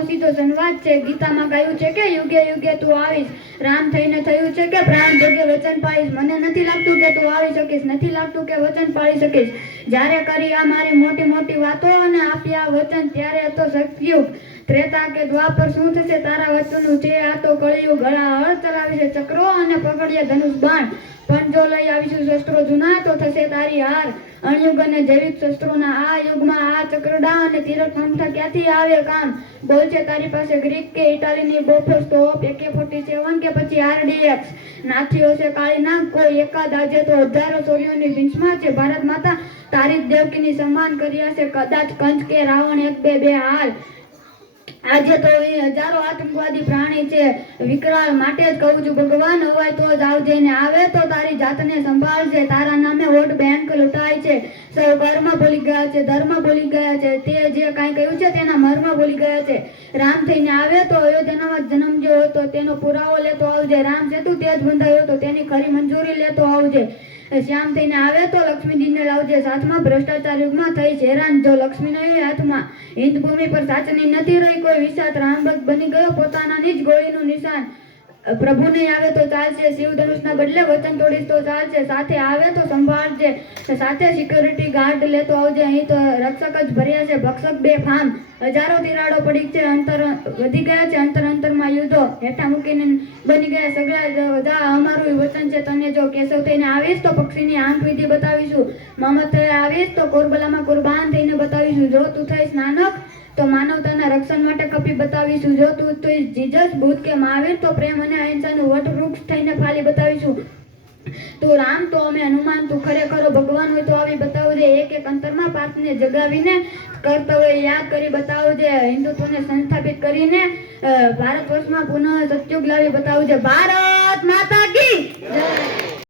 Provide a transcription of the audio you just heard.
રામનો સીધો સંવાદ છે। ગીતામાં કહ્યું છે કે યુગે યુગે તું આવીશ। રામ થઈને થયું છે કે પ્રાણ ભોગે વચન પાળીશ। મને નથી લાગતું કે તું આવી શકીશ, નથી લાગતું કે વચન પાળી શકીશ। જ્યારે કરી આ મારી મોટી મોટી વાતો અને આપ્યા વચન, ત્યારે હતો સતયુગ। ત્રેતા કે દ્વાપર શું થશે તારા વચનનું છે આ તો કળિયુગ। ગળા હળ ચલાવી છે ચક્રો અને પકડીએ ધનુષ બાણ। પણ જો લઈ આવીશું શસ્ત્રો જૂના તો થશે તારી હાર। અણયુગ અને જૈવિક શસ્ત્રોના આ યુગમાં આ ચક્રડા અને તીરક પંથા ક્યાંથી આવે કામ? બોલ છે તારી પાસે ગ્રીક કે ઇટાલીની બોફોર્સ તોપ, AK-47 કે પછી RDX? નાથીઓ છે કાળી નાગ, કોઈ એકાદ આજે તો હજારો સૂર્યોની વીંછમાં છે। ભારત માતા તારી જ દેવકીની સન્માન કર્યા છે, કદાચ કંચ કે રાવણ એક બે હાલ। આજે તો એ હજારો આતંકવાદી પ્રાણી છે વિકરાળ, માટે જ કહું છું ભગવાન હોય તો જ આવજે ને આવે તો તારી જાતને સંભાળજે। તારા નામે વોટ બેંક લૂંટાય છે, સૌ કર્મ ભૂલી ગયા છે, ધર્મ ભૂલી ગયા છે, તે જે કાંઈ કહ્યું છે તેના મર્મ ભૂલી ગયા છે। રામ થઈને આવે તો અયોધ્યામાં જન્મજો હોય તો તેનો પુરાવો લેતો આવજે। રામ સેતુ તે જ બંધાયો તો તેની ખરી મંજૂરી લેતો આવજે। શ્યામ થઈને આવે તો લક્ષ્મીજીને લાવજે સાથમાં। ભ્રષ્ટાચાર યુગમાં થઈ હેરાન જો લક્ષ્મી નહીં હાથમાં। હિન્દ ભૂમિ પર સાચની નથી રહી કોઈ વિસાત, રામ ભક્ત બની ગયો પોતાનાની જ ગોળીનું નિશાન। પ્રભુ નહીં આવે તો ચાલશે, શિવ ધનુષના બદલે વચન તોડીશ તો ચાલશે। સાથે આવે તો સંભાળજે, સાથે સિક્યોરિટી ગાર્ડ લેતો આવજે। અહીં તો રક્ષક જ ભર્યા છે ભક્ષક બેફામ। હજારો તિરાડો પડી છે, અંતર વધી ગયા છે, અંતર અંતરમાં યુદ્ધો હેઠા મૂકીને બની ગયા સગડા જા। અમારું વચન છે તને જો કેશવ થઈને આવીશ તો પક્ષીની આંખ વિધિ બતાવીશું। મોહમ્મદ થઈને આવીશ તો કોરબલામાં કુરબાન થઈને બતાવીશું। જો તું થઈશ નાનક તો માનવતાના રક્ષણ માટે કપી બતાવીશું। જો તું થઈશ જીસસ બુદ્ધ કે મહાવીર તો પ્રેમ અને અહિંસાનું વટવૃક્ષ થઈને ફાલી બતાવીશું। તું રામ તો અમે હનુમાન, તું ખરેખરો ભગવાન હોય તો આવી બતાવજે। એક એક અંતરમાં પાર્થને જગાવીને કર્તવ્ય યાદ કરી બતાવજે। હિન્દુત્વને સંસ્થાપિત કરીને ભારત વર્ષમાં પુનઃ સતયુગ લાવી બતાવજે। ભારત માતા